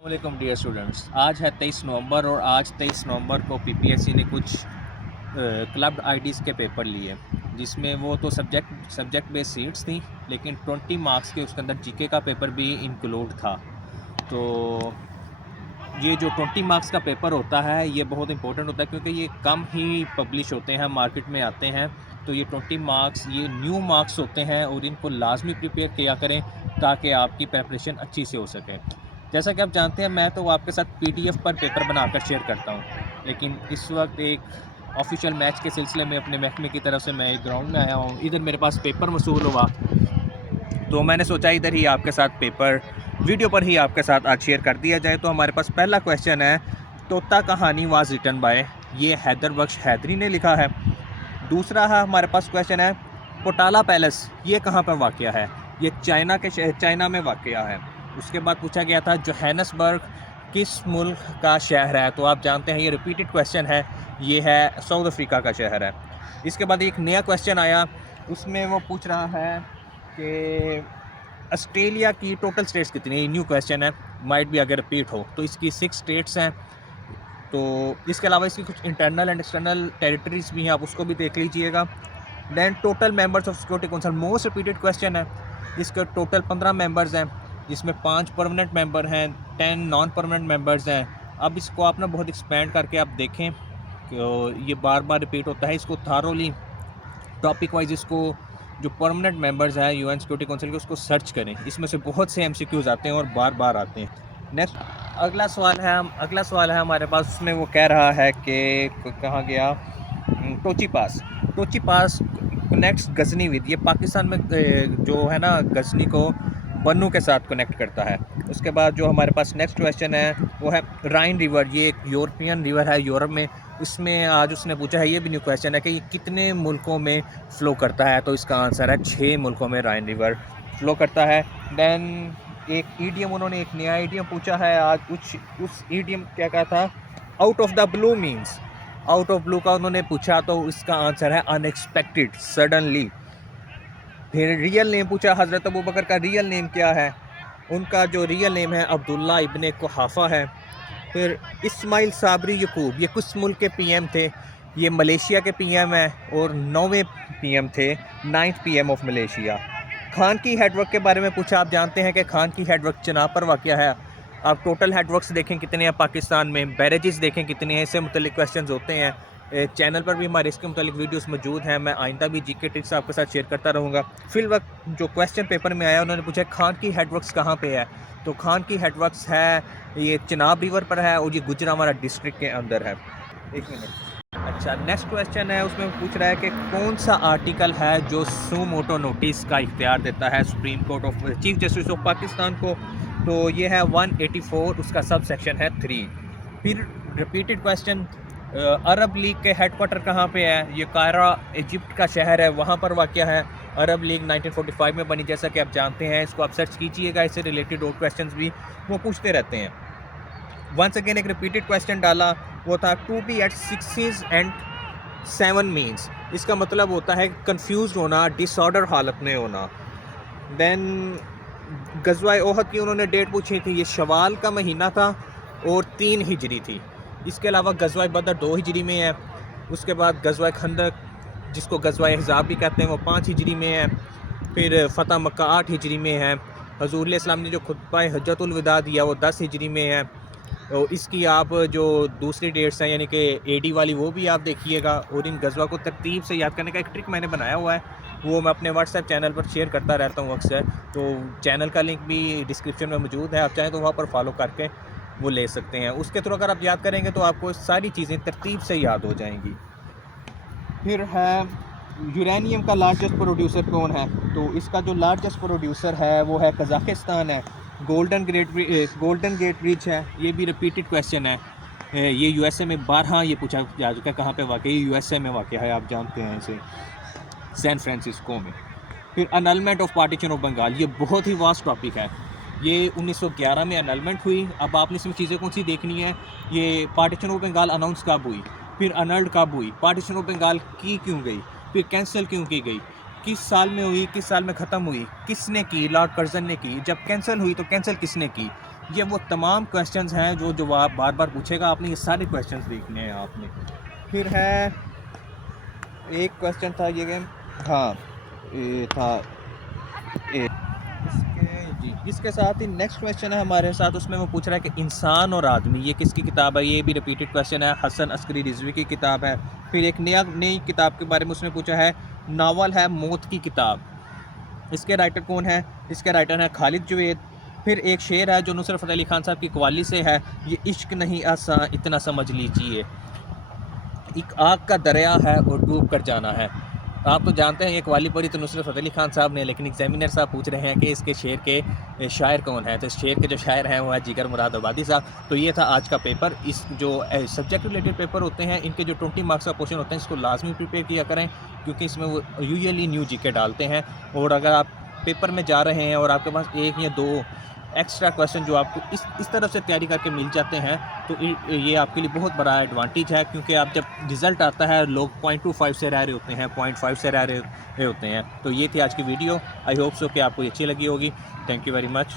वालेकुम dear students. आज है 23 नवंबर और आज 23 नवंबर को पीपीएससी ने कुछ क्लब आईडीज़ के पेपर लिए, जिसमें वो तो सब्जेक्ट बेस्ड सीट्स थी, लेकिन 20 मार्क्स के उसके अंदर जीके का पेपर भी इंक्लूड था। तो ये जो 20 मार्क्स का पेपर होता है ये बहुत इंपॉर्टेंट होता है, क्योंकि ये कम ही पब्लिश होते हैं, मार्केट में आते हैं। तो ये 20 मार्क्स ये न्यू मार्क्स होते हैं और इनको लाजमी प्रिपेयर किया करें ताकि आपकी प्रेपरेशन अच्छी से हो सके। जैसा कि आप जानते हैं, मैं तो आपके साथ पीडीएफ पर पेपर बनाकर शेयर करता हूँ, लेकिन इस वक्त एक ऑफिशियल मैच के सिलसिले में अपने महकमे की तरफ से मैं एक ग्राउंड में आया हूँ। इधर मेरे पास पेपर मसूल हुआ, तो मैंने सोचा इधर ही आपके साथ पेपर वीडियो पर ही आपके साथ आज शेयर कर दिया जाए। तो हमारे पास पहला क्वेश्चन है, तोता कहानी वाज रिटन बाय, ये हैदर बख्श हैदरी ने लिखा है। दूसरा है हमारे पास क्वेश्चन है, पोटाला पैलेस ये कहाँ पर वाक़या है, ये चाइना में वाक़या है। उसके बाद पूछा गया था, जोहान्सबर्ग किस मुल्क का शहर है। तो आप जानते हैं ये रिपीटेड क्वेश्चन है, ये है साउथ अफ्रीका का शहर है। इसके बाद एक नया क्वेश्चन आया, उसमें वो पूछ रहा है कि ऑस्ट्रेलिया की टोटल स्टेट्स कितनी है। न्यू क्वेश्चन है, माइट भी अगर रिपीट हो तो इसकी 6 स्टेट्स हैं। तो इसके अलावा इसकी कुछ इंटरनल एंड एक्सटर्नल टेरिटरीज भी हैं, आप उसको भी देख लीजिएगा। Then total members of security council, most repeated question है। इसके टोटल 15 मेंबर्स हैं, जिसमें 5 परमानेंट मेंबर हैं, 10 नॉन परमानेंट मेंबर्स हैं। अब इसको आप ना बहुत एक्सपेंड करके आप देखें कि ये बार बार रिपीट होता है। इसको थारोली टॉपिक वाइज इसको जो परमानेंट मेंबर्स हैं यूएन सिक्योरिटी काउंसिल के, उसको सर्च करें। इसमें से बहुत से एमसीक्यूज आते हैं और बार बार आते हैं। नेक्स्ट अगला सवाल है हमारे पास, उसमें वो कह रहा है कि कहाँ गया, टोची पास कनेक्ट्स गजनी विद, ये पाकिस्तान में जो है ना गजनी को बन्नू के साथ कनेक्ट करता है। उसके बाद जो हमारे पास नेक्स्ट क्वेश्चन है वो है राइन रिवर, ये एक यूरोपियन रिवर है यूरोप में। इसमें आज उसने पूछा है, ये भी न्यू क्वेश्चन है कि ये कितने मुल्कों में फ़्लो करता है। तो इसका आंसर है 6 मुल्कों में राइन रिवर फ़्लो करता है। दैन एक ईडियम, उन्होंने एक नया ईडियम पूछा है आज। उस ईडियम क्या कहा था, out of the blue means, out of blue का उन्होंने पूछा, तो इसका आंसर है अनएक्सपेक्टेड, सडनली। फिर रियल नेम पूछा, हज़रत अबू बकर का रियल नेम क्या है। उनका जो रियल नेम है अब्दुल्ला इब्ने कुहाफ़ा है। फिर इस्माइल साबरी यकूब, ये कुछ मुल्क के पीएम थे, ये मलेशिया के पीएम हैं और 9वें पीएम थे, 9th PM of Malaysia. Khan की हेडवर्क के बारे में पूछा, आप जानते हैं कि खान की हेडवर्क चनाब पर वाक़या है। आप टोटल हेडवर्क्स देखें कितने हैं पाकिस्तान में, बैरेजेस देखें कितने हैं, इससे मुतल्लिक क्वेश्चन होते हैं। चैनल पर भी हमारे इसके मुतालिक वीडियोस मौजूद हैं। मैं आइंदा भी जीके ट्रिक्स आपके साथ शेयर करता रहूँगा। फिल वक्त जो क्वेश्चन पेपर में आया, उन्होंने पूछा खान की हेडवर्क्स कहाँ पे है। तो खान की हेडवर्क्स है ये चिनाब रिवर पर है और ये गुजरांवाला डिस्ट्रिक्ट के अंदर है। एक मिनट। अच्छा, नेक्स्ट क्वेश्चन है, उसमें पूछ रहा है कि कौन सा आर्टिकल है जो सू मोटो नोटिस का इख्तियार देता है supreme court of chief justice of Pakistan को। तो ये है 184, उसका सब सेक्शन है 3। फिर रिपीटेड क्वेश्चन, अरब लीग के हेडक्वार्टर कहाँ पे है। ये कायरा इजिप्ट का शहर है, वहाँ पर वाक़या है। अरब लीग 1945 में बनी, जैसा कि आप जानते हैं। इसको आप सर्च कीजिएगा, इससे रिलेटेड और क्वेश्चंस भी वो पूछते रहते हैं। वंस अगेन एक रिपीटेड क्वेश्चन डाला, वो था to be at 6 and 7 means, इसका मतलब होता है कंफ्यूज होना, डिसऑर्डर हालत में होना। देन गज़वा ओहद की उन्होंने डेट पूछी थी, ये शवाल का महीना था और 3 हिजरी थी। इसके अलावा गज़वा बदर 2 हिजरी में है। उसके बाद गज़वा खंदक, जिसको गज़वा अहज़ाब भी कहते हैं, वो 5 हिजरी में है। फिर फ़तह मक्का 8 हिजरी में है। हज़ूर इस्लाम ने जो खुतबा हज्जतुल विदा दिया वो 10 हिजरी में है। तो इसकी आप जो दूसरी डेट्स हैं यानी कि एडी वाली, वो भी आप देखिएगा। और इन गज़वा को तरतीब से याद करने का एक ट्रिक मैंने बनाया हुआ है, वो मैं अपने व्हाट्सएप चैनल पर शेयर करता रहता हूँ अक्सर। तो चैनल का लिंक भी डिस्क्रिप्शन में मौजूद है, आप चाहें तो वहाँ पर फॉलो करके वो ले सकते हैं। उसके थ्रू अगर आप याद करेंगे तो आपको सारी चीज़ें तरतीब से याद हो जाएंगी। फिर है यूरेनियम का लार्जेस्ट प्रोड्यूसर कौन है। तो इसका जो लार्जेस्ट प्रोड्यूसर है वो है कज़ाकिस्तान है। गोल्डन गेट ब्रिज है, ये भी रिपीटेड क्वेश्चन है। ये यूएसए में 12 ये पूछा जा चुका है, कहाँ पे वाक़या, ये यूएसए में वाक़या है, आप जानते हैं इसे, सैन फ्रांसिस्को में। फिर annulment of partition of Bengal, ये बहुत ही वास्ट टॉपिक है। ये 1911 में अनलमेंट हुई। अब आपने इसमें चीज़ें कौन सी देखनी है, ये पार्टीशन ऑफ बंगाल अनाउंस कब हुई, फिर अनल्ड कब हुई, पार्टीशन ऑफ बंगाल की क्यों गई, फिर कैंसिल क्यों की गई, किस साल में हुई, किस साल में ख़त्म हुई, किसने की, लॉर्ड कर्जन ने की। जब कैंसिल हुई तो कैंसिल किसने की, ये वो तमाम क्वेश्चंस हैं जो जवाब बार बार पूछेगा, आपने ये सारे क्वेश्चंस देखने हैं आपने। फिर है एक क्वेश्चन था ये, हाँ ये था इसके साथ ही नेक्स्ट क्वेश्चन है हमारे साथ, उसमें वो पूछ रहा है कि इंसान और आदमी ये किसकी किताब है। ये भी रिपीटेड क्वेश्चन है, हसन अस्करी रिजवी की किताब है। फिर एक नई किताब के बारे में उसने पूछा है, नावल है मौत की किताब, इसके राइटर कौन है। इसके राइटर है खालिद जुवैद। फिर एक शेर है जो नुसरत फ़तेह अली खान साहब की कव्वाली से है, ये इश्क नहीं आसान इतना समझ लीजिए, एक आग का दरिया है और डूब कर जाना है। आप तो जानते हैं ये कव्वाली पढ़ी तो नुसरत फ़तेह अली खान साहब ने, लेकिन एग्जामिनर साहब पूछ रहे हैं कि इसके शेर के शायर कौन है। तो इस शेर के जो शायर हैं वो है जिगर मुराद आबादी साहब। तो ये था आज का पेपर। इस जो सब्जेक्ट रिलेटेड पेपर होते हैं इनके जो 20 मार्क्स का क्वेश्चन होते हैं इसको लाजमी प्रिपेयर किया करें, क्योंकि इसमें वो यूजुअली न्यू जीके डालते हैं। और अगर आप पेपर में जा रहे हैं और आपके पास एक या दो एक्स्ट्रा क्वेश्चन जो आपको इस तरफ से तैयारी करके मिल जाते हैं तो ये आपके लिए बहुत बड़ा एडवांटेज है, क्योंकि आप जब रिज़ल्ट आता है लोग 0.25 से रह रहे होते हैं, 0.5 से रह रहे होते हैं। तो ये थी आज की वीडियो। आई होप सो कि आपको अच्छी लगी होगी। Thank you very much.